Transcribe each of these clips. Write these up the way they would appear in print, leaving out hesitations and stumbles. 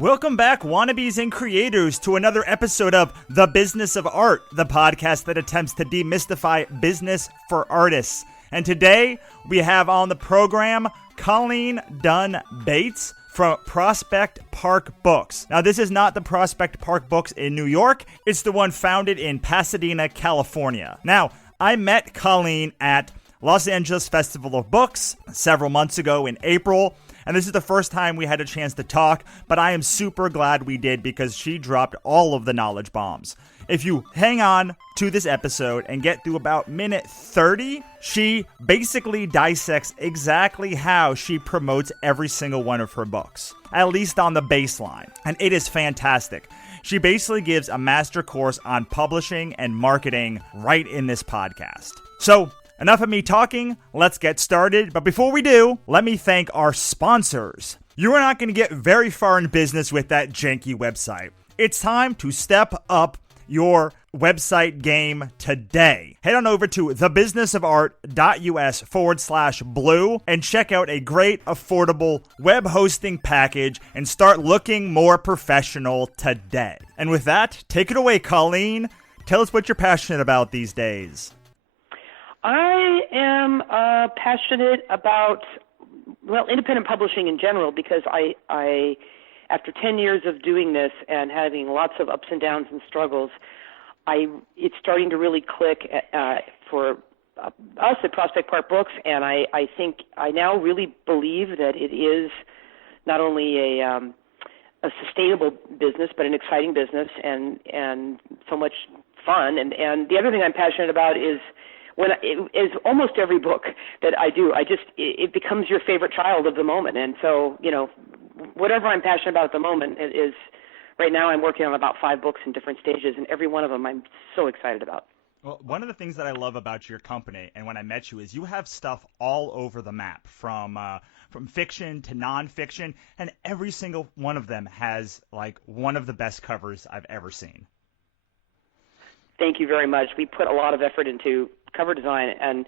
Welcome back, wannabes and creators, to another episode of The Business of Art, the podcast that attempts to demystify business for artists. And today, we have on the program Colleen Dunn Bates from Prospect Park Books. Now, this is not the Prospect Park Books in New York. It's the one founded in Pasadena, California. Now, I met Colleen at Los Angeles Festival of Books several months ago in April. And this is the first time we had a chance to talk, but I am super glad we did because she dropped all of the knowledge bombs. If you hang on to this episode and get through about minute 30, she basically dissects exactly how she promotes every single one of her books, at least on the baseline. And it is fantastic. She basically gives a master course on publishing and marketing right in this podcast. So, enough of me talking, let's get started. But before we do, let me thank our sponsors. You are not going to get very far in business with that janky website. It's time to step up your website game today. Head on over to thebusinessofart.us/blue and check out a great, affordable web hosting package and start looking more professional today. And with that, take it away, Colleen. Tell us what you're passionate about these days. I am passionate about, independent publishing in general, because I after 10 years of doing this and having lots of ups and downs and struggles, it's starting to really click for us at Prospect Park Books, and I think I now really believe that it is not only a sustainable business, but an exciting business and so much fun. And the other thing I'm passionate about is is almost every book that I do, it becomes your favorite child of the moment. And so, whatever I'm passionate about at the moment is, right now I'm working on about 5 books in different stages, and every one of them I'm so excited about. Well, one of the things that I love about your company and when I met you is you have stuff all over the map, from fiction to nonfiction, and every single one of them has like one of the best covers I've ever seen. Thank you very much. We put a lot of effort into cover design, and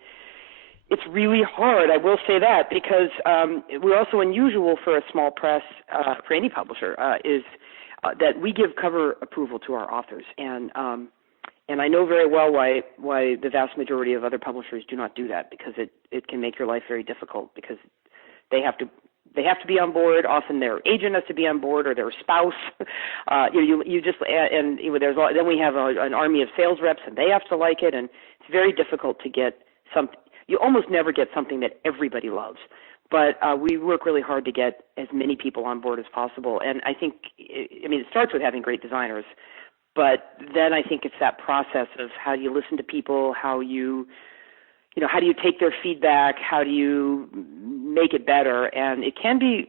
it's really hard, I will say that, because we're also unusual for a small press, for any publisher, is that we give cover approval to our authors, and I know very well why the vast majority of other publishers do not do that, because it can make your life very difficult, because they have to be on board. Often their agent has to be on board, or their spouse. Then we have an army of sales reps, and they have to like it, and it's very difficult to get something. You almost never get something that everybody loves. But we work really hard to get as many people on board as possible. And I think, it starts with having great designers, but then I think it's that process of how do you listen to people, how do you take their feedback, how do you make it better, and it can be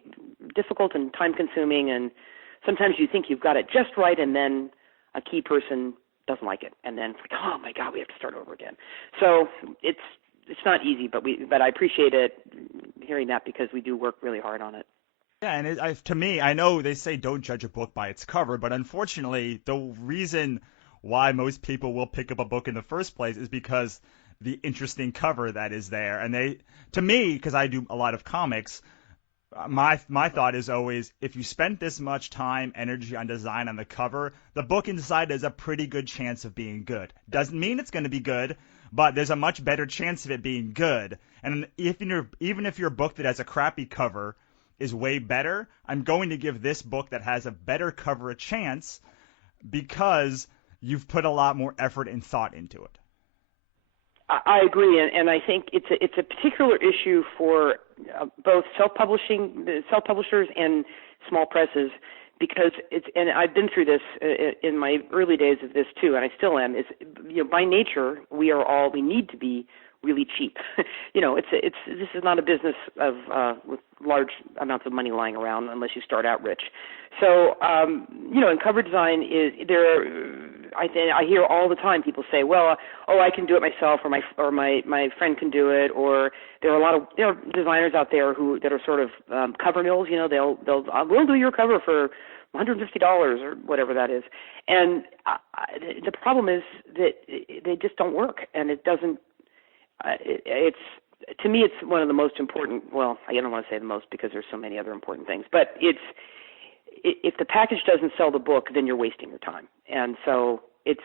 difficult and time-consuming, and sometimes you think you've got it just right, and then a key person doesn't like it, and then it's like, oh my God, we have to start over again. So it's not easy, but I appreciate it, hearing that, because we do work really hard on it. Yeah, and to me, I know they say don't judge a book by its cover, but unfortunately, the reason why most people will pick up a book in the first place is because the interesting cover that is there. And to me, because I do a lot of comics, my thought is always, if you spent this much time, energy on design on the cover, the book inside has a pretty good chance of being good. Doesn't mean it's going to be good, but there's a much better chance of it being good. And even if your book that has a crappy cover is way better, I'm going to give this book that has a better cover a chance because you've put a lot more effort and thought into it. I agree, and I think it's a particular issue for both self-publishers and small presses, because and I've been through this in my early days of this too, and I still am. By nature we need to be really cheap. This is not a business of with large amounts of money lying around unless you start out rich. So in cover design I hear all the time people say, well, I can do it myself, or my friend can do it, or there are designers out there that are sort of cover mills. We'll do your cover for $150 or whatever that is, and the problem is that they just don't work, and it doesn't. To me, it's one of the most important. Well, I don't want to say the most because there's so many other important things, but if the package doesn't sell the book, then you're wasting your time. And so it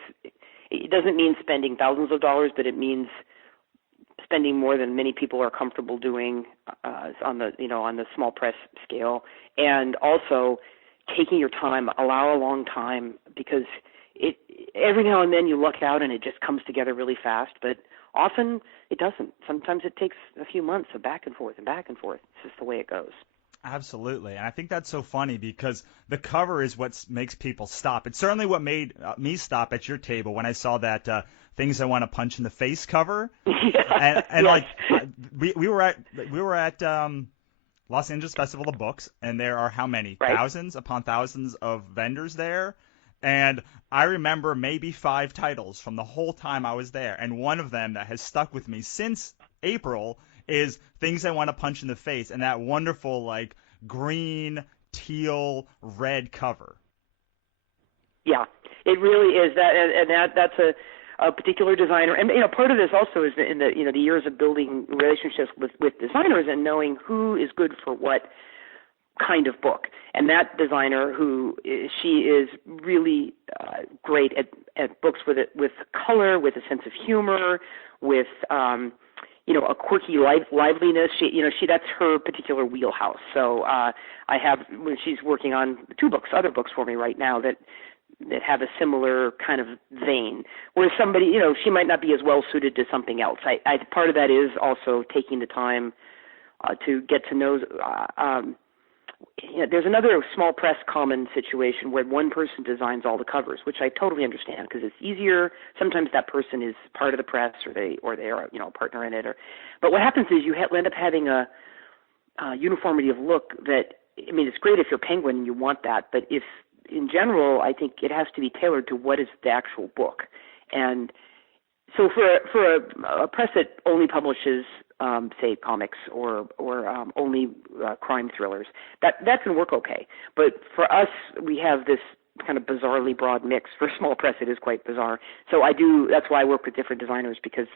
doesn't mean spending thousands of dollars, but it means spending more than many people are comfortable doing on the small press scale, and also taking your time, allow a long time, because every now and then you luck out and it just comes together really fast, but often it doesn't. Sometimes it takes a few months of back and forth and back and forth. It's just the way it goes. Absolutely. And I think that's so funny because the cover is what makes people stop. It's certainly what made me stop at your table when I saw that Things I Want to Punch in the Face cover. Yeah. And yes. like we were at Los Angeles Festival of Books, and there are how many? Right. Thousands upon thousands of vendors there. And I remember maybe 5 titles from the whole time I was there. And one of them that has stuck with me since April is Things I Want to Punch in the Face, and that wonderful like green, teal, red cover. Yeah, it really is that, and that's a particular designer. And part of this also is in the years of building relationships with designers and knowing who is good for what kind of book. And that designer, she is really great at books with color, with a sense of humor, with a quirky liveliness. That's her particular wheelhouse. So when she's working on other books for me right now that have a similar kind of vein, where somebody, she might not be as well suited to something else. Part of that is also taking the time to get to know. There's another small press common situation where one person designs all the covers, which I totally understand because it's easier. Sometimes that person is part of the press, or they are a partner in it. But what happens is you end up having a uniformity of look that, it's great if you're Penguin and you want that, but if in general, I think it has to be tailored to what is the actual book. And so for a press that only publishes say comics or only crime thrillers, that can work okay. But for us, we have this kind of bizarrely broad mix. For small press, it is quite bizarre. So that's why I work with different designers, because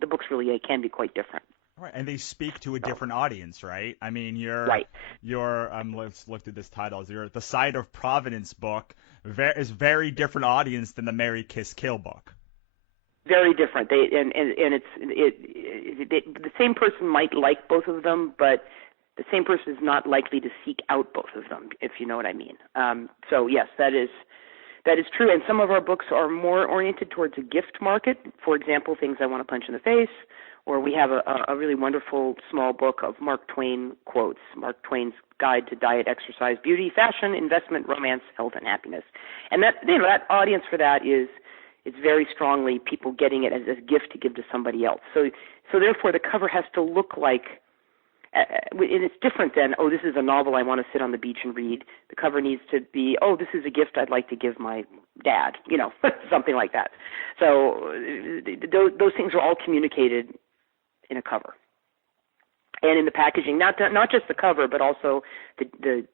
the books really can be quite different. Right, and they speak to a different audience, right? Right. Let's look at this title. The Side of Providence book is very different audience than the Marry Kiss Kill book. Very different. The same person might like both of them, but the same person is not likely to seek out both of them, if you know what I mean. So yes, that is true. And some of our books are more oriented towards a gift market. For example, Things I Want to Punch in the Face, or we have a really wonderful small book of Mark Twain quotes, Mark Twain's Guide to Diet, Exercise, Beauty, Fashion, Investment, Romance, Health, and Happiness. And that audience for that it's very strongly people getting it as a gift to give to somebody else. So therefore the cover has to look like, and it's different than, this is a novel I want to sit on the beach and read. The cover needs to be, this is a gift I'd like to give my dad, something like that. So those things are all communicated in a cover. And in the packaging, not just the cover, but also the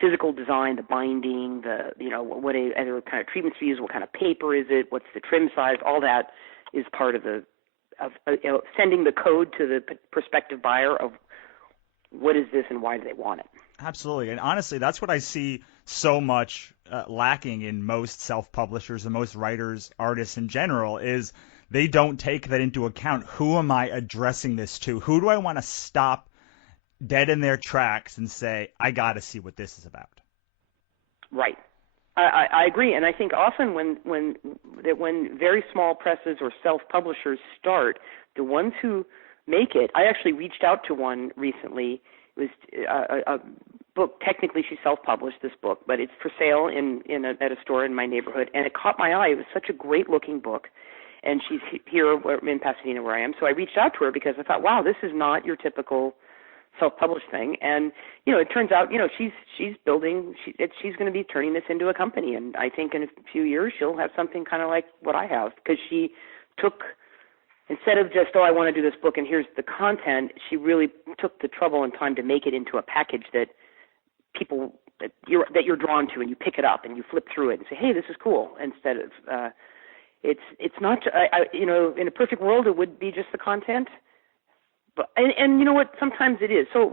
physical design, the binding, what other kind of treatments we use, what kind of paper is it, what's the trim size, all that is part of sending the code to the prospective buyer of what is this and why do they want it. Absolutely, and honestly, that's what I see so much lacking in most self-publishers and most writers, artists in general, is they don't take that into account. Who am I addressing this to? Who do I want to stop dead in their tracks and say, I got to see what this is about? Right. I agree, and I think often when very small presses or self-publishers start, the ones who make it, I actually reached out to one recently. It was a book. Technically, she self-published this book, but it's for sale at a store in my neighborhood, and it caught my eye. It was such a great-looking book, and she's here in Pasadena where I am. So I reached out to her because I thought, wow, this is not your typical self-published thing. And it turns out she's building. She's going to be turning this into a company, and I think in a few years she'll have something kind of like what I have, because she took, instead of just, I want to do this book and here's the content, she really took the trouble and time to make it into a package that people that you're drawn to, and you pick it up and you flip through it and say, hey, this is cool. Instead of it's not, in a perfect world it would be just the content. But and you know what? Sometimes it is. So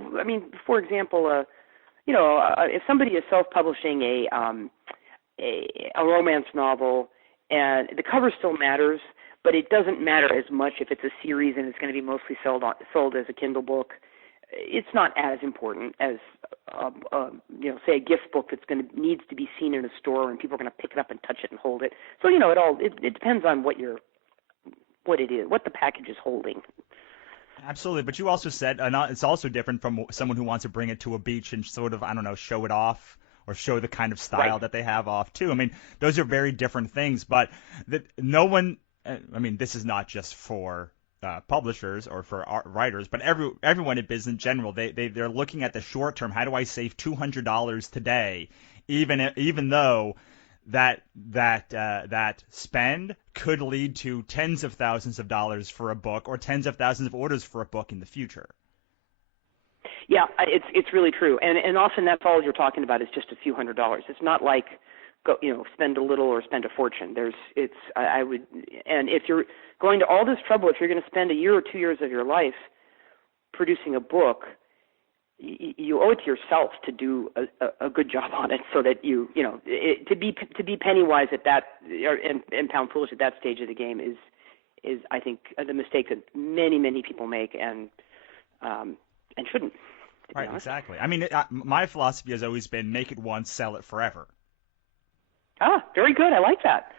for example, if somebody is self-publishing a romance novel, and the cover still matters, but it doesn't matter as much if it's a series and it's going to be mostly sold as a Kindle book. It's not as important as say a gift book that's needs to be seen in a store and people are going to pick it up and touch it and hold it. So it depends on what it is, what the package is holding. Absolutely, but you also said it's also different from someone who wants to bring it to a beach and sort of, I don't know, show it off or show the kind of style that they have off too. I mean, those are very different things, but this is not just for publishers or for writers, but everyone in business in general, they're looking at the short term. How do I save $200 today, even though that spend could lead to tens of thousands of dollars for a book or tens of thousands of orders for a book in the future. Yeah, it's really true, and often that's all you're talking about is just a few $100s. It's not like spend a little or spend a fortune. And if you're going to all this trouble, if you're going to spend a year or 2 years of your life producing a book, you owe it to yourself to do a good job on it, so that to be penny wise at that and pound foolish at that stage of the game is I think the mistake that many people make and shouldn't. Right, exactly. I mean, my philosophy has always been make it once, sell it forever. Ah, very good. I like that.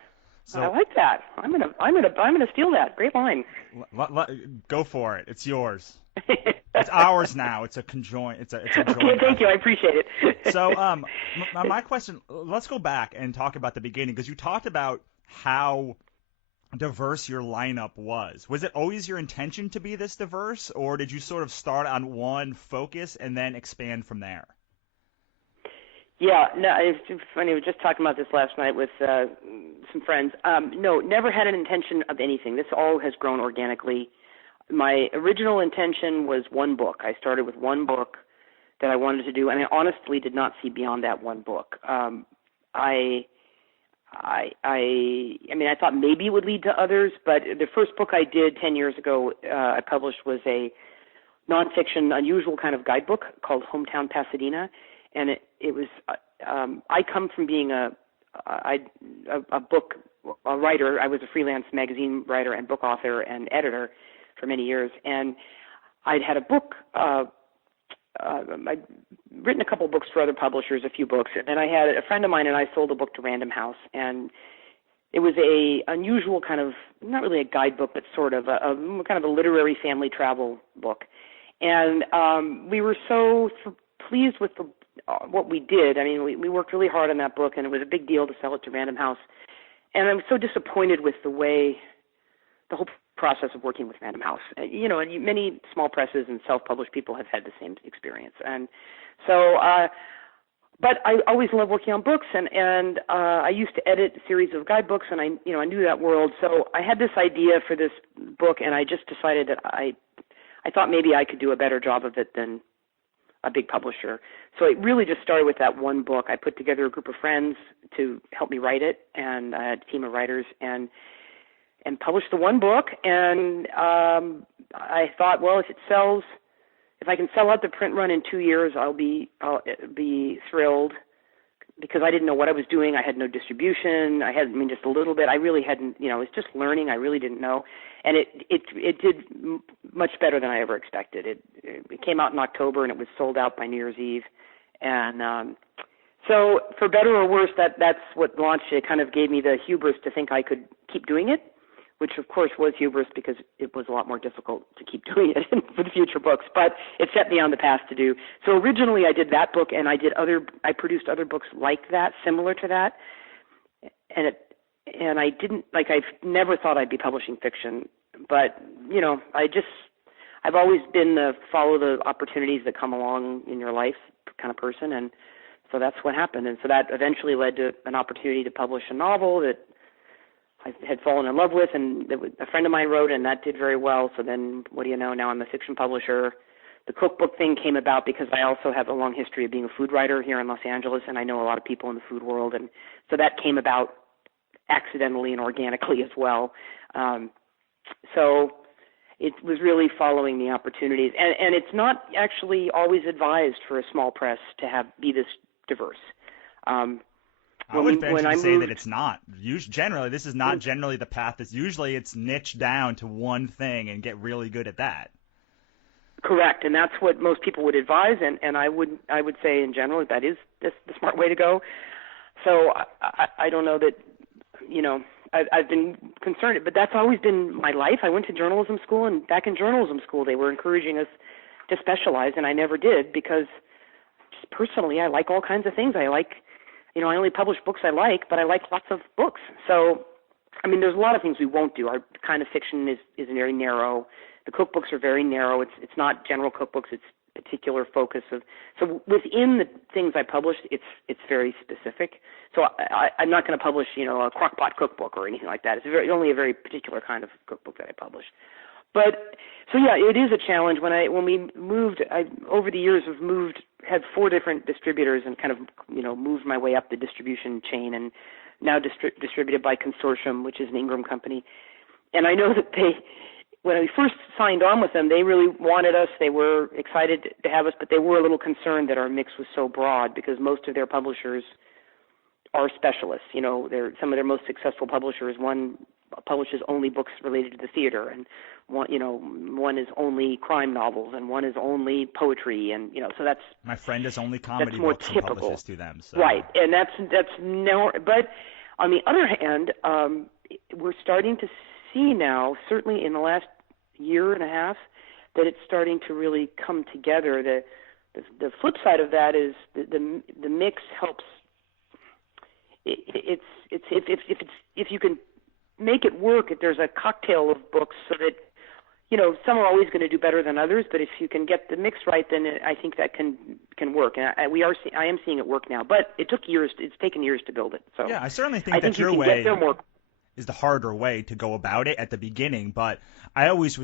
I like that. I'm gonna steal that. Great line. Go for it. It's yours. It's ours now. It's a conjoint. It's a joint. Okay, thank you. I appreciate it. So, my question. Let's go back and talk about the beginning, because you talked about how diverse your lineup was. Was it always your intention to be this diverse, or did you sort of start on one focus and then expand from there? Yeah, no, it's funny. I was just talking about this last night with some friends. No, never had an intention of anything. This all has grown organically. My original intention was one book. I started with one book that I wanted to do, and I honestly did not see beyond that one book. I thought maybe it would lead to others, but the first book I did 10 years ago, I published, was a nonfiction, unusual kind of guidebook called Hometown Pasadena, and it was. I come from being a writer. I was a freelance magazine writer and book author and editor for many years, and I'd had a book. I'd written a couple books for other publishers, a few books, and then I had a friend of mine and I sold a book to Random House, and it was a unusual kind of, not really a guidebook, but sort of a kind of a literary family travel book. And we were so pleased with what we did. I mean, we worked really hard on that book, and it was a big deal to sell it to Random House. And I was so disappointed with the whole process of working with Random House. And many small presses and self-published people have had the same experience. And so, but I always loved working on books, and I used to edit a series of guidebooks, and I knew that world. So I had this idea for this book, and I just decided that I thought maybe I could do a better job of it than a big publisher. So it really just started with that one book. I put together a group of friends to help me write it, and I had a team of writers, and published the one book. And I thought, well, if I can sell out the print run in 2 years, I'll be thrilled, because I didn't know what I was doing. I had no distribution. Just a little bit. I really hadn't, it was just learning. I really didn't know. And it did much better than I ever expected. It came out in October, and it was sold out by New Year's Eve. And so for better or worse, that's what launched it. It kind of gave me the hubris to think I could keep doing it, which of course was hubris, because it was a lot more difficult to keep doing it for the future books. But it set me on the path to do. So originally I did that book, and I produced other books like that, similar to that. And I didn't, I've never thought I'd be publishing fiction, but I've always been the follow the opportunities that come along in your life kind of person, and so that's what happened. And so that eventually led to an opportunity to publish a novel that I had fallen in love with, and a friend of mine wrote, and that did very well. So then, what do you know, now I'm a fiction publisher. The cookbook thing came about because I also have a long history of being a food writer here in Los Angeles, and I know a lot of people in the food world, and so that came about accidentally and organically as well. So it was really following the opportunities. And it's not actually always advised for a small press to be this diverse. I would venture to say that it's not. Generally, this is not generally the path. Usually it's niche down to one thing and get really good at that. Correct, and that's what most people would advise, and I would say in general that is the smart way to go. So I don't know that, I've been concerned, but that's always been my life. I went to journalism school, and back in journalism school they were encouraging us to specialize, and I never did because just personally I like all kinds of things. I only publish books I like, but I like lots of books. So, there's a lot of things we won't do. Our kind of fiction is very narrow. The cookbooks are very narrow. It's not general cookbooks. It's particular focus of. So within the things I publish, it's very specific. So I'm not going to publish, a crockpot cookbook or anything like that. It's only a very particular kind of cookbook that I publish. But so yeah, it is a challenge. When we moved, over the years have had 4 different distributors and kind of moved my way up the distribution chain, and now distributed by Consortium, which is an Ingram company. And I know that when we first signed on with them, they really wanted us. They were excited to have us, but they were a little concerned that our mix was so broad because most of their publishers are specialists. Some of their most successful publishers. One publishes only books related to the theater, and one is only crime novels, and one is only poetry, and so that's. My friend is only comedy books and publishes to them. So. Right, and that's no. But on the other hand, we're starting to see now, certainly in the last year and a half, that it's starting to really come together. The flip side of that is the mix helps. If you can make it work, if there's a cocktail of books, so that some are always going to do better than others, but if you can get the mix right, then I think that can work. And I am seeing it work now, but it took years. It's taken years to build it. So yeah, I certainly think that your way is the harder way to go about it at the beginning. But I always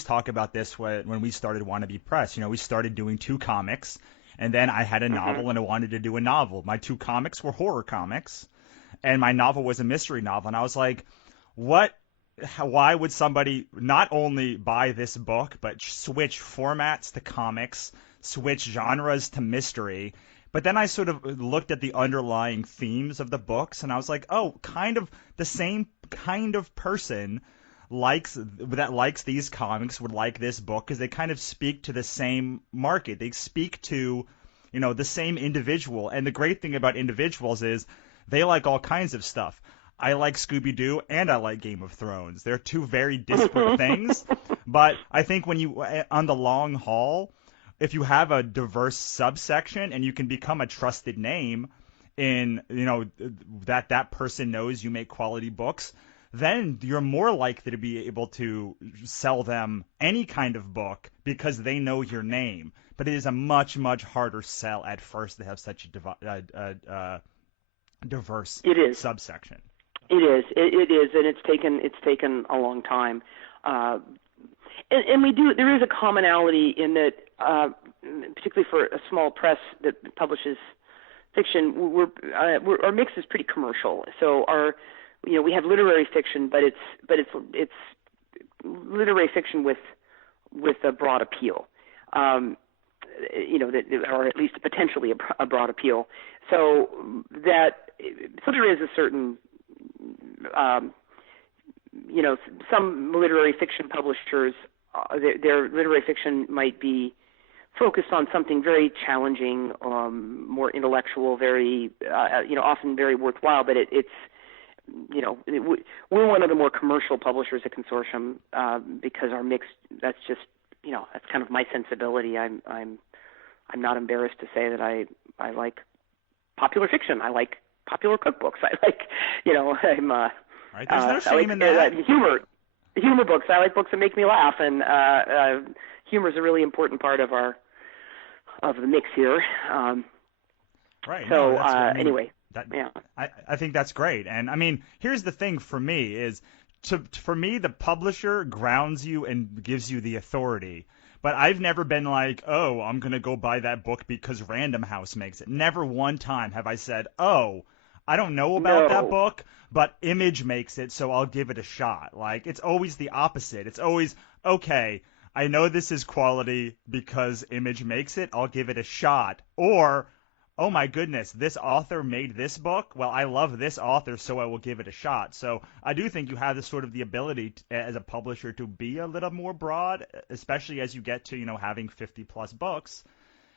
talk about this when we started Wannabe Press. We started doing 2 comics, and then I had a novel and I wanted to do a novel. My 2 comics were horror comics, and my novel was a mystery novel. And I was like, why would somebody not only buy this book, but switch formats to comics, switch genres to mystery? But then I sort of looked at the underlying themes of the books, and I was like, oh, kind of the same kind of person likes these comics would like this book, because they kind of speak to the same market. They speak to, the same individual. And the great thing about individuals is they like all kinds of stuff. I like Scooby-Doo and I like Game of Thrones. They're 2 very disparate things. But I think on the long haul, if you have a diverse subsection and you can become a trusted name in, that person knows you make quality books, then you're more likely to be able to sell them any kind of book because they know your name. But it is a much, much harder sell at first to have such a diverse subsection. It is, and it's taken a long time. And there is a commonality in that, particularly for a small press that publishes fiction, our mix is pretty commercial. So we have literary fiction, but it's literary fiction with a broad appeal, or at least potentially a broad appeal. So there is a certain, some literary fiction publishers, their literary fiction might be focused on something very challenging, more intellectual, very, often very worthwhile, but we're one of the more commercial publishers at Consortium, because our mix, that's just, that's kind of my sensibility. I'm not embarrassed to say that I like popular fiction. I like popular cookbooks. I like, I'm right. There's no shame in that. Humor books. I like books that make me laugh, and humor is a really important part of the mix here. Right. So anyway, I think that's great. And here's the thing for me is, for me, the publisher grounds you and gives you the authority. But I've never been like, oh, I'm going to go buy that book because Random House makes it. Never one time have I said, oh, I don't know about that No. book, but Image makes it, so I'll give it a shot. Like, it's always the opposite. It's always, okay, I know this is quality because Image makes it, I'll give it a shot. Or, oh my goodness, this author made this book? Well, I love this author, so I will give it a shot. So I do think you have this sort of the ability as a publisher to be a little more broad, especially as you get to, having 50 plus books,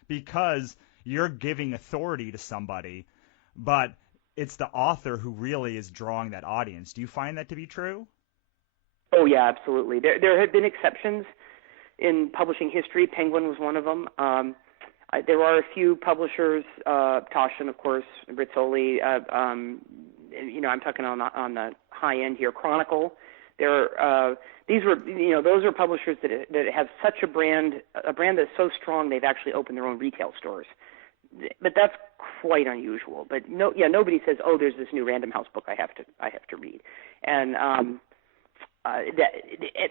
because you're giving authority to somebody, but it's the author who really is drawing that audience. Do you find that to be true? Oh yeah, absolutely. There have been exceptions in publishing history. Penguin was one of them. There are a few publishers, Taschen, of course, Rizzoli. I'm talking on the high end here. Chronicle. Those are publishers that have such a brand that's so strong they've actually opened their own retail stores. But that's quite unusual. But nobody says, "Oh, there's this new Random House book I have to read." And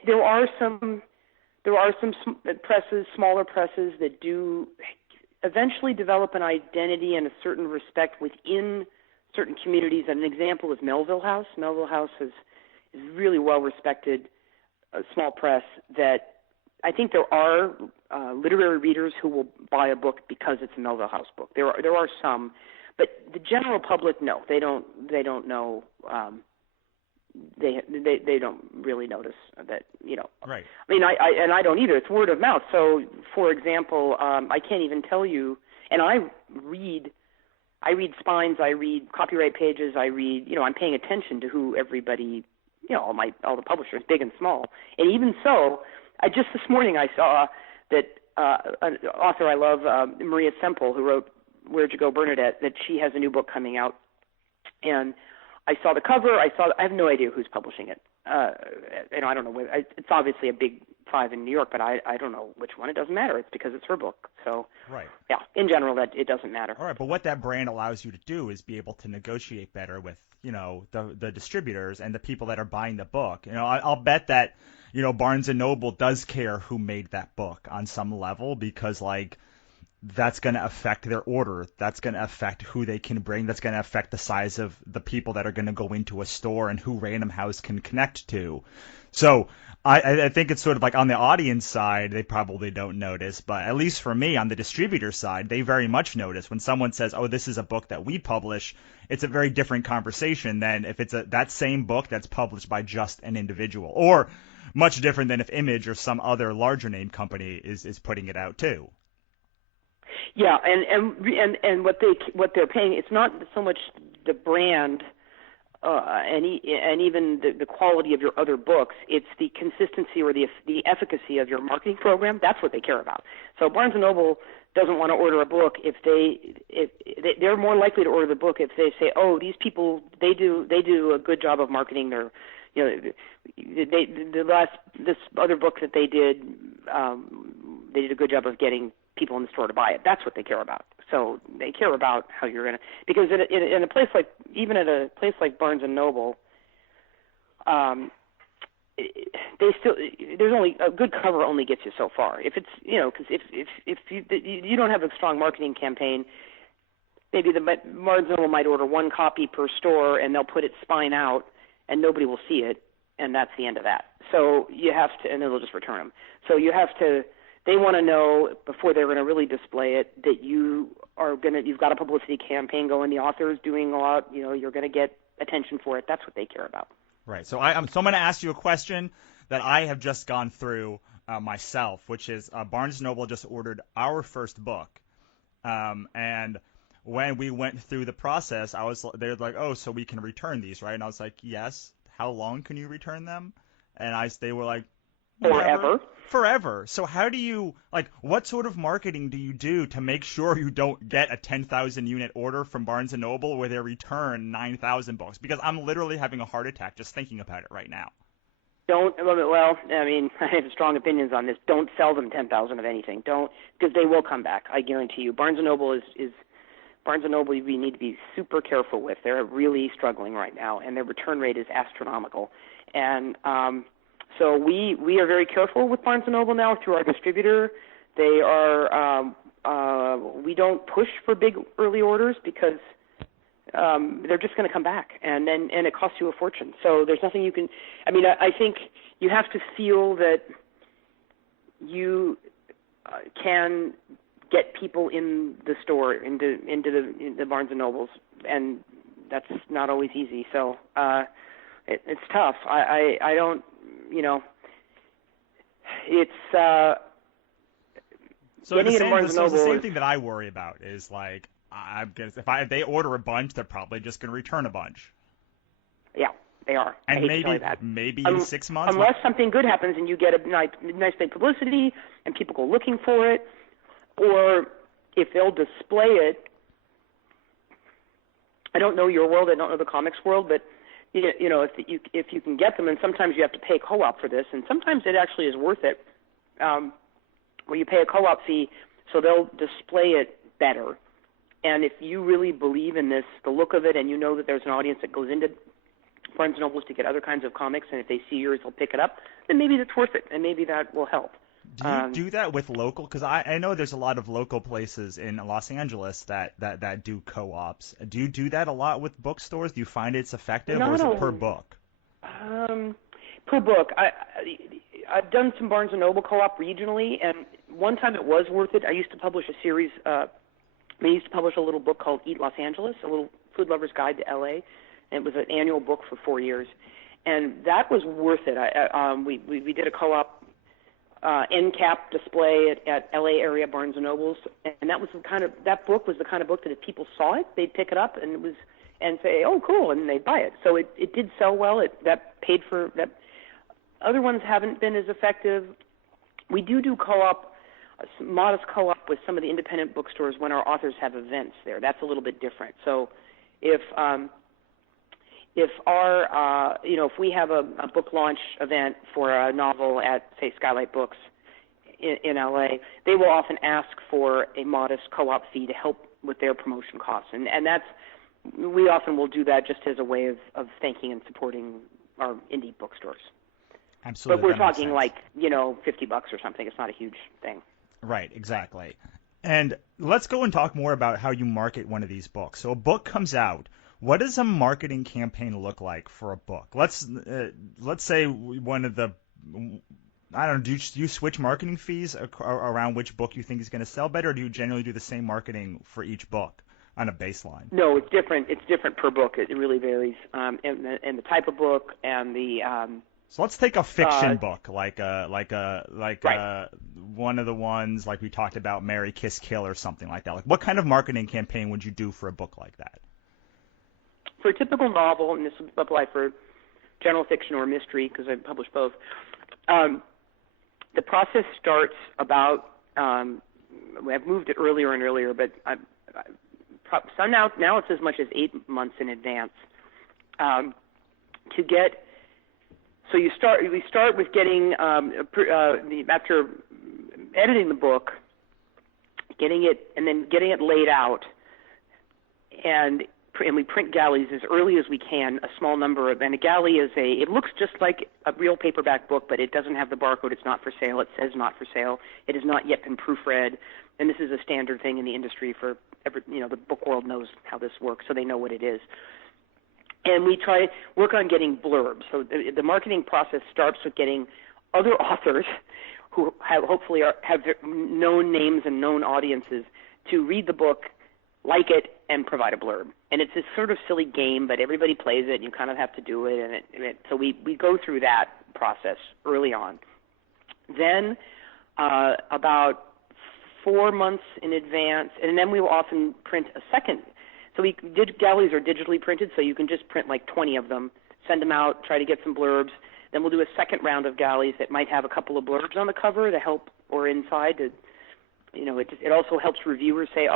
there are some presses, smaller presses, that do eventually develop an identity and a certain respect within certain communities. And an example is Melville House. Melville House is really well respected, small press that I think there are literary readers who will buy a book because it's a Melville House book. There are some, but the general public, no, they don't know. They don't really notice that, Right. I mean, I don't either. It's word of mouth. So, for example, I can't even tell you. And I read spines. I read copyright pages. I read. I'm paying attention to who everybody. All the publishers, big and small. And even so, just this morning I saw that an author I love, Maria Semple, who wrote Where'd You Go, Bernadette, that she has a new book coming out. And I saw the cover. I have no idea who's publishing it. I don't know. It's obviously a big five in New York, but I don't know which one. It doesn't matter. It's because it's her book. So, right. Yeah, in general, that it doesn't matter. All right, but what that brand allows you to do is be able to negotiate better with, the distributors and the people that are buying the book. I'll bet that, Barnes & Noble does care who made that book on some level, because, like, that's going to affect their order. That's going to affect who they can bring. That's going to affect the size of the people that are going to go into a store and who Random House can connect to. So I think it's sort of like on the audience side, they probably don't notice. But at least for me, on the distributor side, they very much notice. When someone says, oh, this is a book that we publish, it's a very different conversation than if it's that same book that's published by just an individual. Or much different than if Image or some other larger name company is putting it out too. Yeah, and what they're paying, it's not so much the brand and even the quality of your other books. It's the consistency or the efficacy of your marketing program. That's what they care about. So Barnes & Noble doesn't want to order a book if they're more likely to order the book if they say, oh, these people they do a good job of marketing their, this other book that they did a good job of getting people in the store to buy it. That's what they care about. So they care about how you're going to, because in a place like, even at a place like Barnes and Noble, there's only a good cover only gets you so far. If it's, because if you don't have a strong marketing campaign, maybe the Barnes and Noble might order one copy per store and they'll put its spine out and nobody will see it, and that's the end of that. So you have to, and then they'll just return them. So you have to. They want to know before they're going to really display it that you've got a publicity campaign going. The author's doing a lot. You're going to get attention for it. That's what they care about. Right. So I'm going to ask you a question that I have just gone through myself, which is Barnes & Noble just ordered our first book, and when we went through the process, they're like, oh, so we can return these, right? And I was like, yes. How long can you return them? And they were like, Forever. So how do you, what sort of marketing do you do to make sure you don't get a 10,000 unit order from Barnes & Noble where they return 9,000 books? Because I'm literally having a heart attack just thinking about it right now. I have strong opinions on this. Don't sell them 10,000 of anything. Don't, because they will come back. I guarantee you. Barnes & Noble Barnes & Noble we need to be super careful with. They're really struggling right now, and their return rate is astronomical. And so we are very careful with Barnes & Noble now through our distributor. They are we don't push for big early orders because they're just going to come back, and it costs you a fortune. So there's nothing you can. I mean, I think you have to feel that you can get people in the store, into the Barnes and Nobles, and that's not always easy. So it's tough. I don't, it's so getting into Barnes and Noble. The same thing that I worry about is like if they order a bunch, they're probably just going to return a bunch. Yeah, they are. And maybe in 6 months, unless something good happens and you get a nice big publicity and people go looking for it, or if they'll display it. I don't know your world. I don't know the comics world, but if you can get them, and sometimes you have to pay co-op for this, and sometimes it actually is worth it, where you pay a co-op fee, so they'll display it better. And if you really believe in this, the look of it, and you know that there's an audience that goes into Barnes & Nobles to get other kinds of comics, and if they see yours, they'll pick it up, then maybe that's worth it, and maybe that will help. Do you do that with local? Because I know there's a lot of local places in Los Angeles that do co-ops. Do you do that a lot with bookstores? Do you find it's effective, or is it per book? Per book. I've done some Barnes & Noble co-op regionally, and one time it was worth it. I used to publish a series. I used to publish a little book called Eat Los Angeles, a little food lover's guide to L.A., and it was an annual book for 4 years. And that was worth it. We did a co-op end cap display at LA area Barnes and Nobles, and that book was the kind of book that if people saw it, they'd pick it up and say, "Oh, cool," and they'd buy it. So it did sell well. That paid for that. Other ones haven't been as effective. We do co-op, a modest co-op with some of the independent bookstores when our authors have events there. That's a little bit different. So if we have a book launch event for a novel at, say, Skylight Books in LA, they will often ask for a modest co-op fee to help with their promotion costs. And we often will do that just as a way of thanking and supporting our indie bookstores. Absolutely. But we're talking like, $50 or something. It's not a huge thing. Right, exactly. And let's go and talk more about how you market one of these books. So a book comes out. What does a marketing campaign look like for a book? Let's say one of the, I don't know, do you switch marketing fees around which book you think is going to sell better, or do you generally do the same marketing for each book on a baseline? No, it's different. It's different per book. It really varies, and the type of book and the. So let's take a fiction book, like right. One of the ones like we talked about, Marry, Kiss, Kill, or something like that. Like, what kind of marketing campaign would you do for a book like that? For a typical novel, and this would apply for general fiction or mystery because I publish both, the process starts about, I've moved it earlier and earlier, but so now it's as much as 8 months in advance to get. So we start with getting, after editing the book, getting it laid out, and we print galleys as early as we can, a small number of, and a galley it looks just like a real paperback book, but it doesn't have the barcode. It's not for sale. It says not for sale. It has not yet been proofread, and this is a standard thing in the industry for the book world knows how this works, so they know what it is. And we try work on getting blurbs. So the marketing process starts with getting other authors who hopefully have known names and known audiences to read the book, like it, and provide a blurb. And it's this sort of silly game, but everybody plays it, and you kind of have to do it. So we go through that process early on. Then about 4 months in advance, and then we will often print a second. So galleys are digitally printed, so you can just print like 20 of them, send them out, try to get some blurbs. Then we'll do a second round of galleys that might have a couple of blurbs on the cover to help, or inside to, it also helps reviewers say,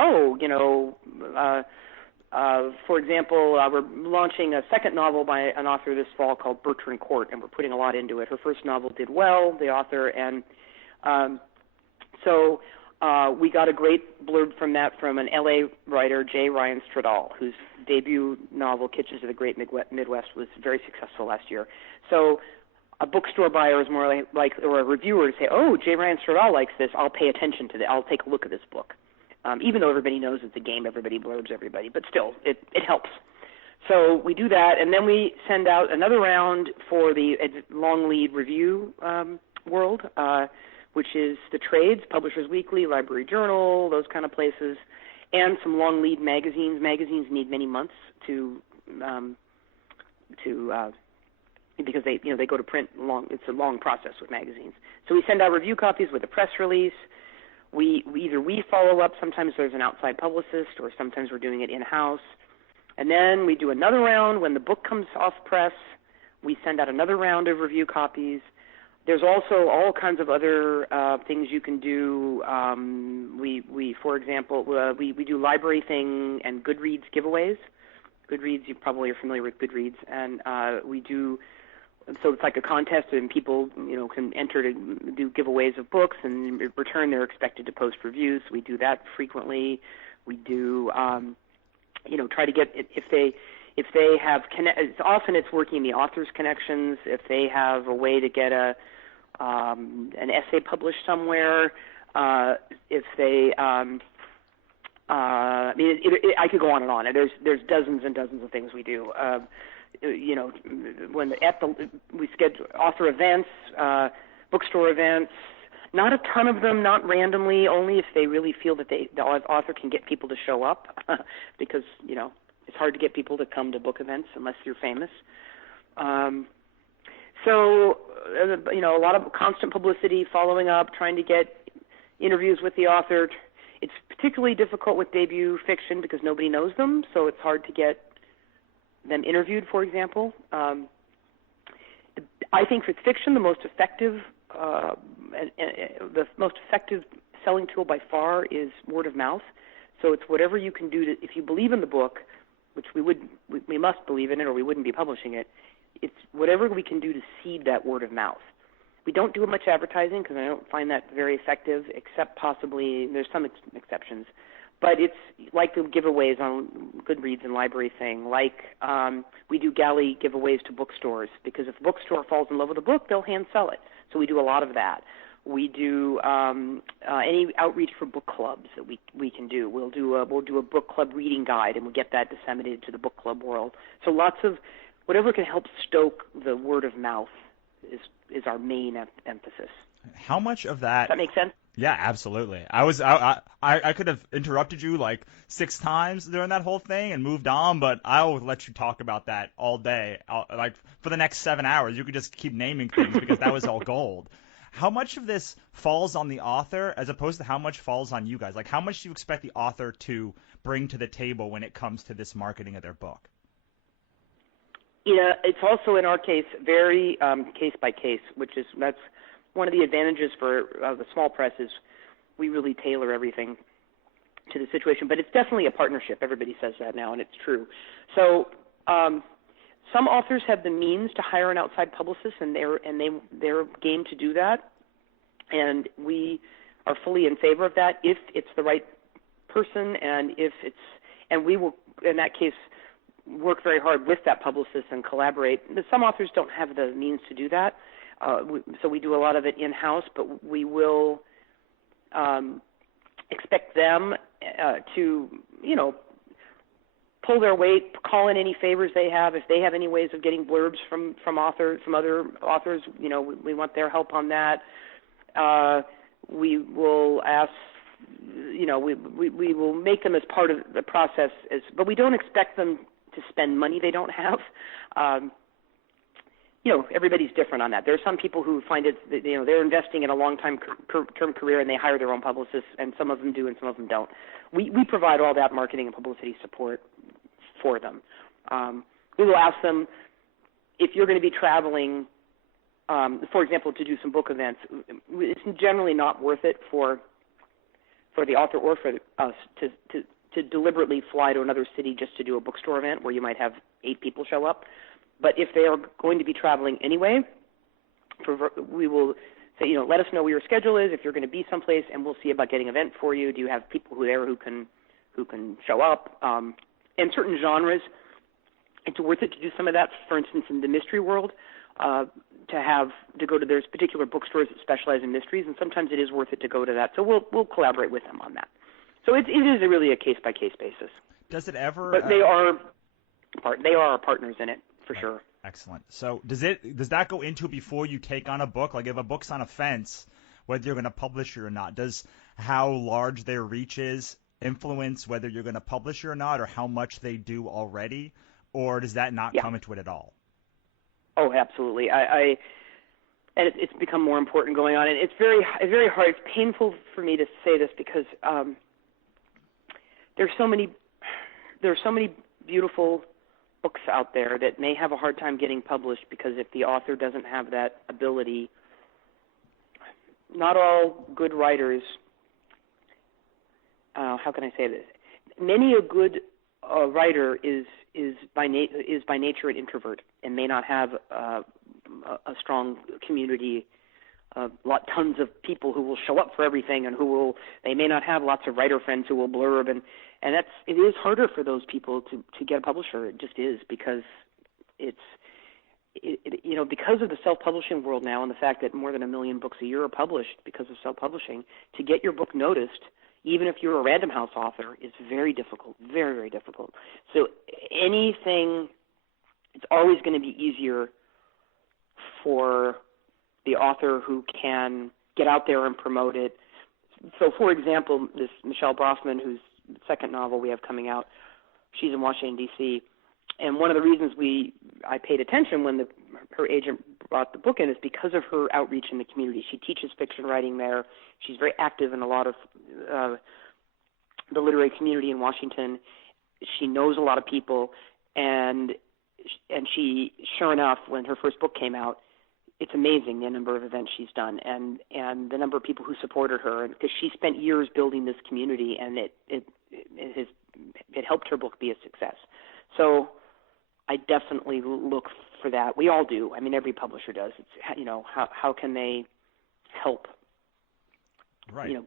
for example, we're launching a second novel by an author this fall called Bertrand Court, and we're putting a lot into it. Her first novel did well, the author, and so we got a great blurb from an L.A. writer, J. Ryan Stradall, whose debut novel, Kitchens of the Great Midwest, was very successful last year. So a bookstore buyer is more like or a reviewer to say, "Oh, J. Ryan Stradall likes this. I'll pay attention to that. I'll take a look at this book." Even though everybody knows it's a game, everybody blurbs everybody, but still, it helps. So we do that, and then we send out another round for the long lead review world, which is the trades, Publishers Weekly, Library Journal, those kind of places, and some long lead magazines. Magazines need many months because they go to print long. It's a long process with magazines. So we send out review copies with a press release. We follow up. Sometimes there's an outside publicist, or sometimes we're doing it in-house. And then we do another round when the book comes off press. We send out another round of review copies. There's also all kinds of other things you can do. For example, we do library thing and Goodreads giveaways. Goodreads, you probably are familiar with Goodreads, and we do. So it's like a contest, and people can enter to do giveaways of books, and in return they're expected to post reviews. We do that frequently. We do. Try to get if they have often it's working the author's connections. If they have a way to get an essay published somewhere, if they I could go on and on. There's dozens and dozens of things we do. We schedule author events, bookstore events. Not a ton of them, not randomly, only if they really feel that the author can get people to show up, because, it's hard to get people to come to book events unless you're famous. So, a lot of constant publicity, following up, trying to get interviews with the author. It's particularly difficult with debut fiction because nobody knows them, so it's hard to get them interviewed, for example. I think with fiction, the most effective selling tool by far is word of mouth. So it's whatever you can do if you believe in the book, which we must believe in it or we wouldn't be publishing it. It's whatever we can do to seed that word of mouth. We don't do much advertising because I don't find that very effective, except possibly there's some exceptions. But it's like the giveaways on Goodreads and Library Thing. Like we do galley giveaways to bookstores, because if a bookstore falls in love with a book, they'll hand sell it. So we do a lot of that. We do any outreach for book clubs that we can do. We'll do a book club reading guide, and we'll get that disseminated to the book club world. So lots of whatever can help stoke the word of mouth is our main emphasis. How much of that? Does that make sense? Yeah, absolutely. I could have interrupted you like 6 times during that whole thing and moved on, but I'll let you talk about that all day. Like for the next 7 hours, you could just keep naming things because that was all gold. How much of this falls on the author as opposed to how much falls on you guys? Like how much do you expect the author to bring to the table when it comes to this marketing of their book? Yeah, it's also in our case very case by case, that's one of the advantages for the small press is we really tailor everything to the situation. But it's definitely a partnership. Everybody says that now, and it's true. So some authors have the means to hire an outside publicist, and they're game to do that. And we are fully in favor of that if it's the right person, and we will in that case work very hard with that publicist and collaborate. Some authors don't have the means to do that. So we do a lot of it in-house, but we will expect them to, pull their weight, call in any favors they have. If they have any ways of getting blurbs from other authors, we want their help on that. We will ask, we will make them as part of the process, but we don't expect them to spend money they don't have. Everybody's different on that. There are some people who find it, they're investing in a long-term career and they hire their own publicists, and some of them do and some of them don't. We provide all that marketing and publicity support for them. We will ask them, if you're going to be traveling, for example, to do some book events, it's generally not worth it for the author or for us to deliberately fly to another city just to do a bookstore event where you might have 8 people show up. But if they are going to be traveling anyway, we will say, let us know where your schedule is, if you're going to be someplace, and we'll see about getting an event for you. Do you have people who can show up? In certain genres, it's worth it to do some of that. For instance, in the mystery world, to go to there's particular bookstores that specialize in mysteries, and sometimes it is worth it to go to that. So we'll collaborate with them on that. So it is really a case-by-case basis. Does it ever? But they are our partners in it, for sure. Excellent. So does that go into before you take on a book? Like if a book's on a fence, whether you're going to publish it or not, does how large their reach is influence whether you're going to publish it or not, or how much they do already, or does that not come into it at all? Oh, absolutely. And it's become more important going on, and it's very hard. It's painful for me to say this because there's so many beautiful books out there that may have a hard time getting published because if the author doesn't have that ability, not all good writers. How can I say this? Many a good writer is by nature an introvert and may not have a strong community, tons of people who will show up for everything, and they may not have lots of writer friends who will blurb, and it is harder for those people to get a publisher. It just is because because of the self-publishing world now and the fact that more than 1 million books a year are published because of self-publishing, to get your book noticed, even if you're a Random House author, is very difficult, very, very difficult. So it's always going to be easier for the author who can get out there and promote it. So, for example, this Michelle Brosnan, whose second novel we have coming out, she's in Washington, D.C., and one of the reasons I paid attention when her agent brought the book in is because of her outreach in the community. She teaches fiction writing there. She's very active in a lot of the literary community in Washington. She knows a lot of people, and she, sure enough, when her first book came out, it's amazing the number of events she's done and the number of people who supported her, and because she spent years building this community, and it helped her book be a success. So I definitely look for that. We all do. I mean, every publisher does. It's how can they help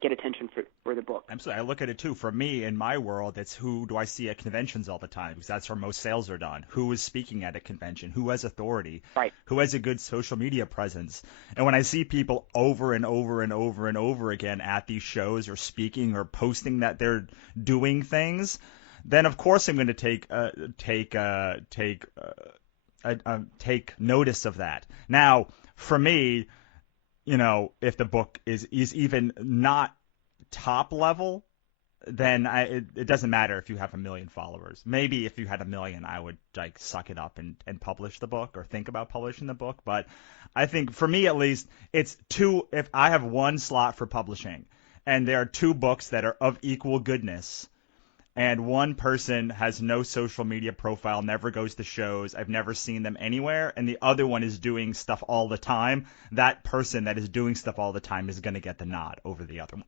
get attention for the book. Absolutely. I look at it too. For me, in my world, it's who do I see at conventions all the time, because that's where most sales are done. Who is speaking at a convention? Who has authority? Right. Who has a good social media presence? And when I see people over and over and over and over again at these shows or speaking or posting that they're doing things, then of course I'm going to take notice of that. Now, for me, if the book is even not top level, then it doesn't matter if you have 1 million followers. Maybe if you had 1 million, I would suck it up and publish the book or think about publishing the book. But I think for me, at least, it's two. If I have one slot for publishing and there are 2 books that are of equal goodness, and one person has no social media profile, never goes to shows, I've never seen them anywhere, and the other one is doing stuff all the time, that person that is doing stuff all the time is going to get the nod over the other one.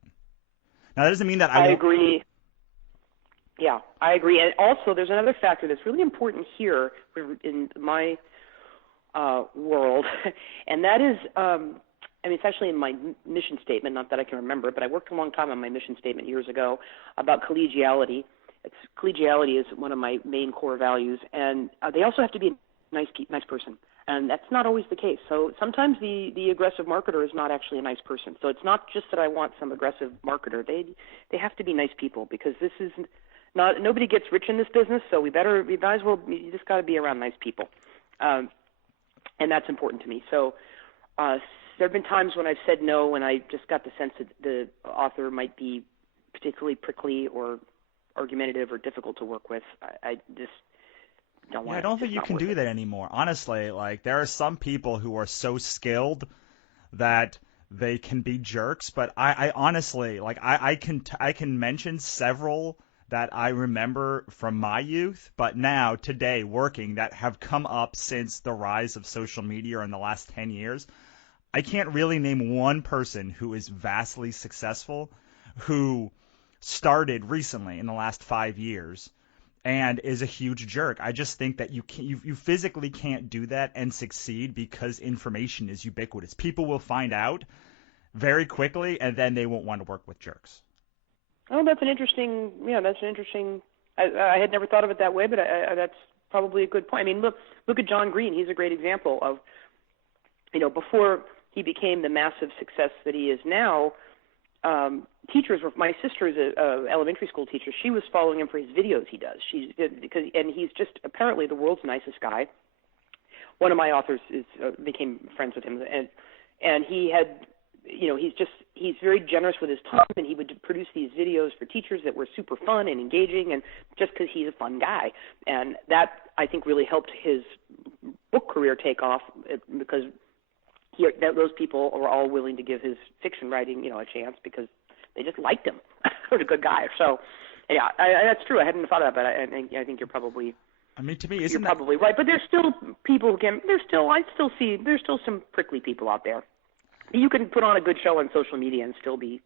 Now, that doesn't mean that I agree. Yeah, I agree. And also, there's another factor that's really important here in my world, and that is, it's actually in my mission statement, not that I can remember, but I worked a long time on my mission statement years ago about collegiality. Collegiality is one of my main core values, and they also have to be a nice person, and that's not always the case. So sometimes the aggressive marketer is not actually a nice person. So it's not just that I want some aggressive marketer. They have to be nice people, because this is not, nobody gets rich in this business, so we might as well, you just got to be around nice people, and that's important to me. So there have been times when I've said no when I just got the sense that the author might be particularly prickly or argumentative or difficult to work with. I just don't want. I don't think you can do that anymore. Honestly, there are some people who are so skilled that they can be jerks, but I honestly, I can mention several that I remember from my youth, but now today working that have come up since the rise of social media in the last 10 years. I can't really name one person who is vastly successful who started recently in the last 5 years and is a huge jerk. I just think that you physically can't do that and succeed because information is ubiquitous. People will find out very quickly, and then they won't want to work with jerks. Oh, that's an interesting. I had never thought of it that way, but that's probably a good point. I mean, look at John Green. He's a great example of, before he became the massive success that he is now, teachers were. My sister is a elementary school teacher. She was following him for his videos he does. And he's just apparently the world's nicest guy. One of my authors became friends with him, and he had, he's very generous with his time, and he would produce these videos for teachers that were super fun and engaging, and just because he's a fun guy, and that I think really helped his book career take off, because those people were all willing to give his fiction writing, a chance because they just liked him. He was a good guy. So, yeah, that's true. I hadn't thought of that, but I think you're probably. I mean, to me, you're probably right. But there's still people who can. There's still some prickly people out there. You can put on a good show on social media and still be.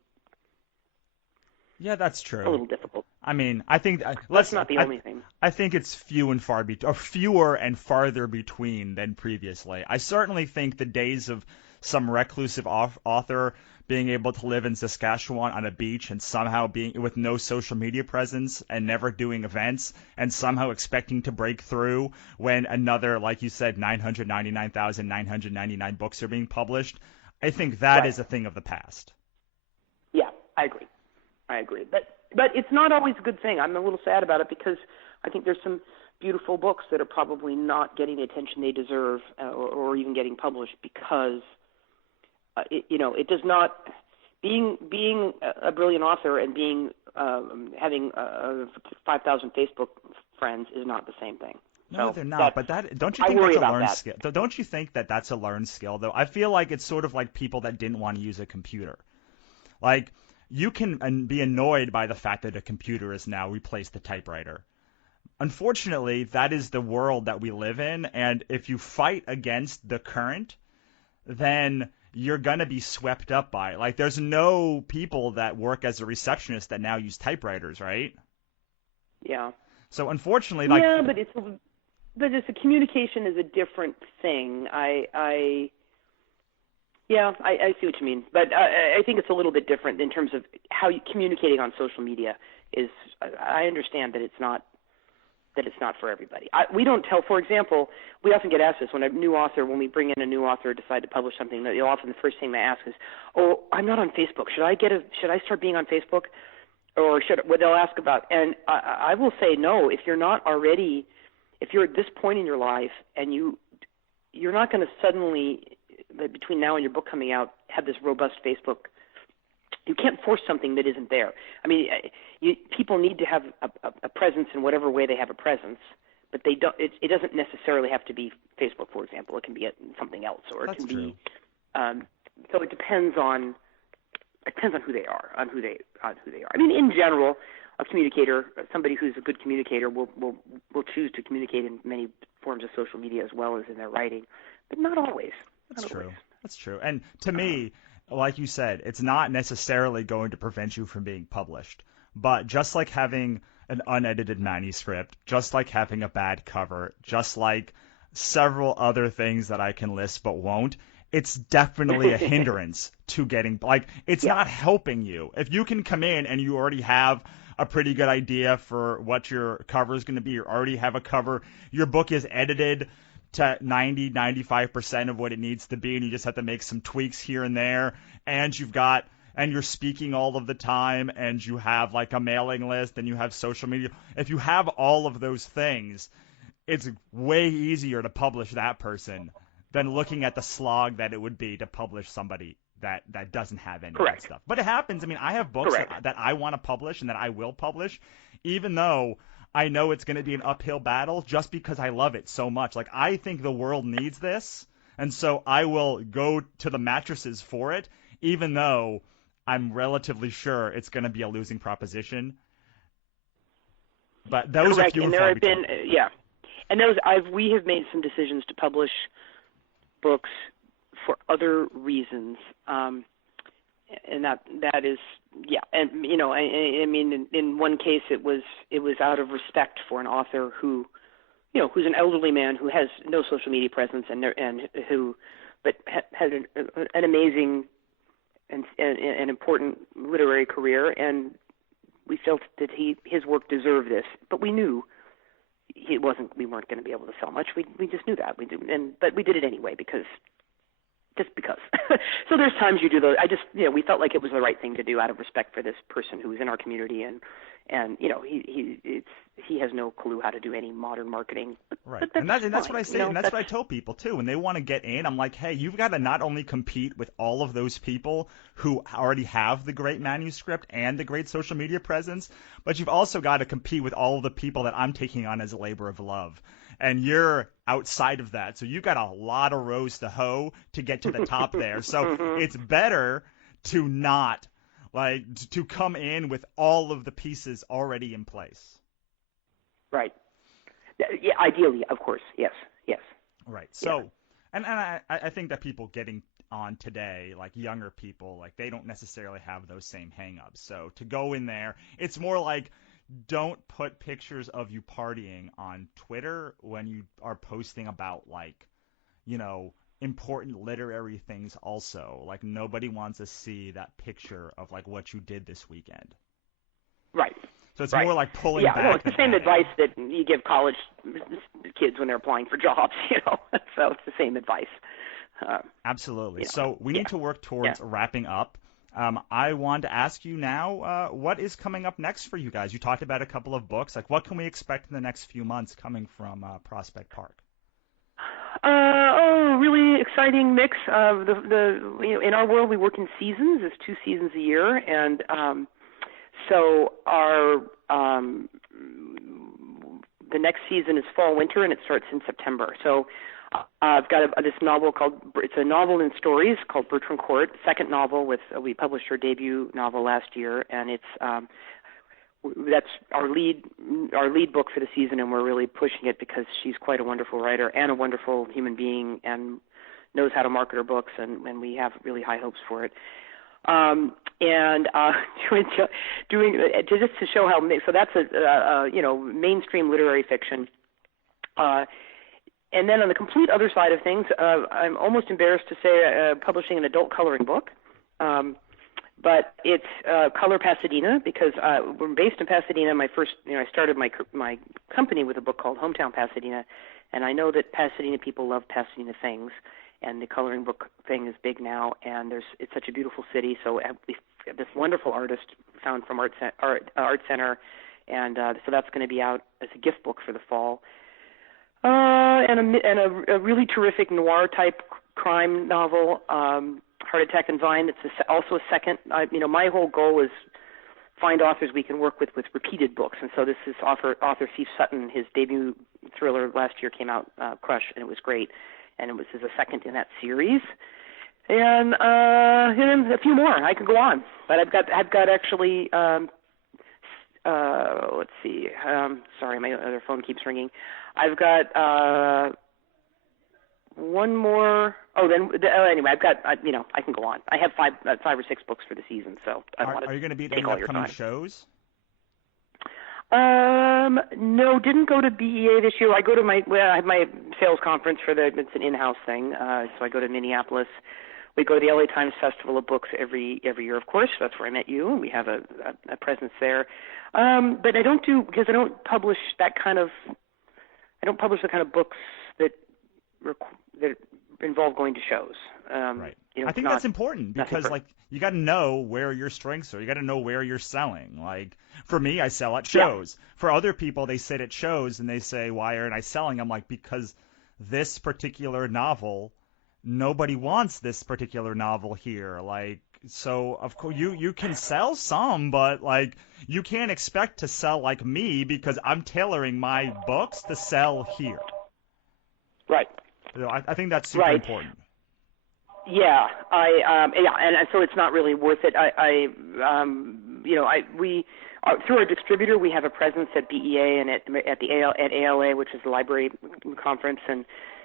Yeah, that's true. A little difficult. I mean, I think that's not the only thing. I think it's fewer and farther between than previously. I certainly think the days of some reclusive author being able to live in Saskatchewan on a beach and somehow being with no social media presence and never doing events and somehow expecting to break through when another, like you said, 999,999 books are being published. I think that is a thing of the past. Yeah, I agree. But it's not always a good thing. I'm a little sad about it because I think there's some beautiful books that are probably not getting the attention they deserve or even getting published because it does not being a brilliant author and having 5,000 Facebook friends is not the same thing. No, they're not. But don't you think that's a learned skill? Don't you think that that's a learned skill, though? I feel like it's sort of like people that didn't want to use a computer. Like, you can be annoyed by the fact that a computer has now replaced the typewriter. Unfortunately, that is the world that we live in, and if you fight against the current, then you're going to be swept up by it. Like, there's no people that work as a receptionist that now use typewriters, right? Yeah. So, unfortunately, but it's a communication is a different thing. I see what you mean, but I think it's a little bit different in terms of how communicating on social media is. I understand that it's not for everybody. We don't tell. For example, we often get asked this when we bring in a new author, decide to publish something. Often the first thing they ask is, "Oh, I'm not on Facebook. Should I start being on Facebook, or what they'll ask about?" And I will say no. If you're not already, if you're at this point in your life and you're not going to suddenly, between now and your book coming out, have this robust Facebook. You can't force something that isn't there. I mean, people need to have a presence in whatever way they have a presence, but they don't. It doesn't necessarily have to be Facebook, for example. It can be something else, or it can be. So it depends on who they are, on who they are. I mean, in general, a communicator, somebody who's a good communicator, will choose to communicate in many forms of social media as well as in their writing, but not always. That's true. That's true. And to me, like you said, it's not necessarily going to prevent you from being published. But just like having an unedited manuscript, just like having a bad cover, just like several other things that I can list but won't, it's definitely a hindrance to getting, it's not helping you. If you can come in and you already have a pretty good idea for what your cover is going to be, you already have a cover, your book is edited to 95% of what it needs to be, and you just have to make some tweaks here and there, and you're speaking all of the time, and you have like a mailing list, and you have social media. If you have all of those things, it's way easier to publish that person than looking at the slog that it would be to publish somebody that doesn't have any of that stuff. But it happens. I mean, I have books that I want to publish and that I will publish, even though I know it's going to be an uphill battle, just because I love it so much. Like, I think the world needs this, and so I will go to the mattresses for it, even though I'm relatively sure it's going to be a losing proposition. But those are few and far between. And we have made some decisions to publish books for other reasons, and that is. Yeah, and I mean, in one case, it was out of respect for an author who's an elderly man who has no social media presence but had an amazing and important literary career, and we felt that his work deserved this, but we knew we weren't going to be able to sell much. We just knew that but we did it anyway because. So there's times you do those. We felt like it was the right thing to do out of respect for this person who was in our community, and he has no clue how to do any modern marketing. Right. And that's what I say, and that's what I tell people too. When they want to get in, I'm like, hey, you've got to not only compete with all of those people who already have the great manuscript and the great social media presence, but you've also got to compete with all of the people that I'm taking on as a labor of love. And you're outside of that. So you've got a lot of rows to hoe to get to the top there. So it's better to not, to come in with all of the pieces already in place. Right. Yeah, ideally, of course. Yes. Right. So, and I think that people getting on today, like younger people, like they don't necessarily have those same hang-ups. So to go in there, it's more like, don't put pictures of you partying on Twitter when you are posting about important literary things also. Like nobody wants to see that picture of what you did this weekend. Right. So it's more like pulling back. Yeah, it's the same advice that you give college kids when they're applying for jobs, So it's the same advice. Absolutely. So we need to work towards wrapping up. I want to ask you now, what is coming up next for you guys? You talked about a couple of books. What can we expect in the next few months coming from Prospect Park? Really exciting mix of in our world we work in seasons. It's 2 seasons a year, and so our the next season is fall winter, and it starts in September. So I've got this novel it's a novel in stories called Bertram Court, second novel we published her debut novel last year, and it's that's our lead book for the season, and we're really pushing it because she's quite a wonderful writer and a wonderful human being and knows how to market her books, and we have really high hopes for it. Doing just to show how, so that's a mainstream literary fiction. And then on the complete other side of things, I'm almost embarrassed to say publishing an adult coloring book. But it's Color Pasadena because we're based in Pasadena. I started my company with a book called Hometown Pasadena, and I know that Pasadena people love Pasadena things, and the coloring book thing is big now. And it's such a beautiful city. So we have this wonderful artist found from Art Center, and so that's going to be out as a gift book for the fall. And a really terrific noir type crime novel. Heart Attack and Vine. It's also a second. My whole goal is find authors we can work with repeated books, and so this is author Steve Sutton. His debut thriller last year came out, Crush, and it was great. And it was a second in that series, and a few more. I could go on, but I've got actually. Let's see. Sorry, my other phone keeps ringing. I've got. One more. Anyway, I've got. I can go on. I have 5 or 6 books for the season, so Are you going to be at any upcoming shows? No, didn't go to BEA this year. I go to I have my sales conference it's an in-house thing. So I go to Minneapolis. We go to the LA Times Festival of Books every year, of course. That's where I met you. We have a presence there. But I don't because I don't publish that kind of. I don't publish the kind of books that involve going to shows. Right. I think that's important because you got to know where your strengths are. You got to know where you're selling. For me, I sell at shows. Yeah. For other people, they sit at shows and they say, "Why aren't I selling?" I'm like, because this particular novel, nobody wants this particular novel here. So of course you can sell some, but you can't expect to sell like me because I'm tailoring my books to sell here. Right. I think that's super important. Yeah, and so it's not really worth it. We through our distributor we have a presence at BEA and at ALA, which is the library conference, and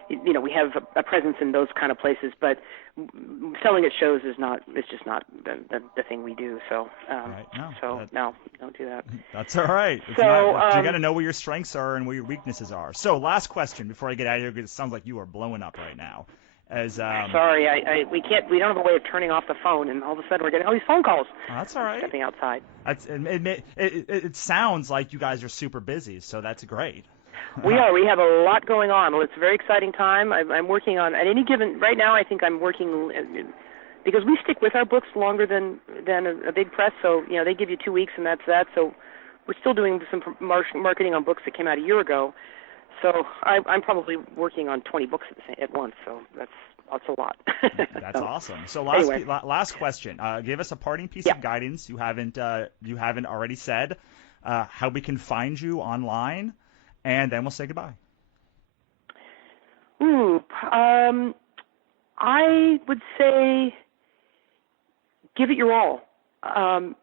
we have a presence in those kind of places. But selling at shows is just not the thing we do. So no, don't do that. That's all right. You got to know where your strengths are and where your weaknesses are. So last question before I get out of here, because it sounds like you are blowing up right now. Sorry, we don't have a way of turning off the phone, and all of a sudden we're getting all these phone calls. Oh, that's all right. Stepping outside. It sounds like you guys are super busy, so that's great. We are. We have a lot going on. Well, it's a very exciting time. I'm working on, at any given, right now I think I'm working because we stick with our books longer than a big press. So they give you 2 weeks and that's that. So we're still doing some marketing on books that came out a year ago. So I'm probably working on 20 books at once. So that's a lot. That's awesome. So last question. Give us a parting piece of guidance you haven't already said. How we can find you online, and then we'll say goodbye. I would say give it your all. I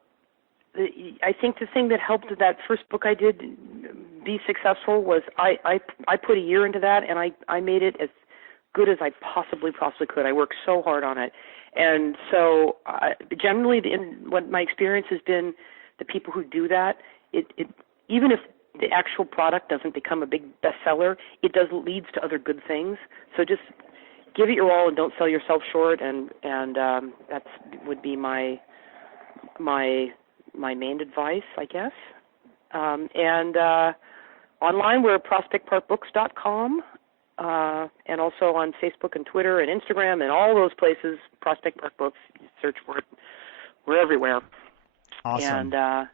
think the thing that helped that first book I did be successful was I put a year into that, and I made it as good as I possibly could. I worked so hard on it. And so generally, what my experience has been, the people who do that, it even if the actual product doesn't become a big bestseller, it leads to other good things. So just give it your all and don't sell yourself short, and that would be my main advice, I guess. And online, we're at prospectparkbooks.com, and also on Facebook and Twitter and Instagram and all those places, Prospect Park Books. You search for it. We're everywhere. Awesome. And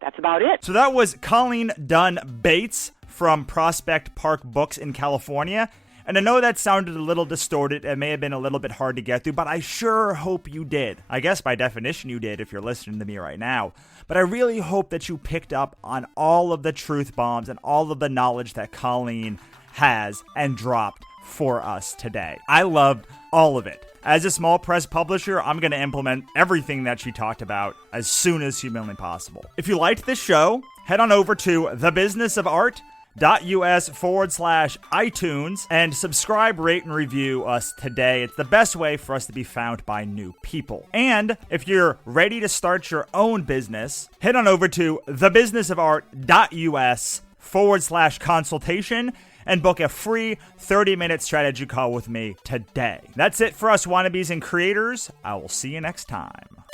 that's about it. So that was Colleen Dunn Bates from Prospect Park Books in California. And I know that sounded a little distorted. It may have been a little bit hard to get through, but I sure hope you did. I guess by definition you did if you're listening to me right now. But I really hope that you picked up on all of the truth bombs and all of the knowledge that Colleen has and dropped for us today. I loved all of it. As a small press publisher, I'm going to implement everything that she talked about as soon as humanly possible. If you liked this show, head on over to thebusinessofart.us/iTunes and subscribe, rate, and review us today. It's the best way for us to be found by new people. And if you're ready to start your own business, head on over to thebusinessofart.us/consultation and book a free 30-minute strategy call with me today. That's it for us wannabes and creators. I will see you next time.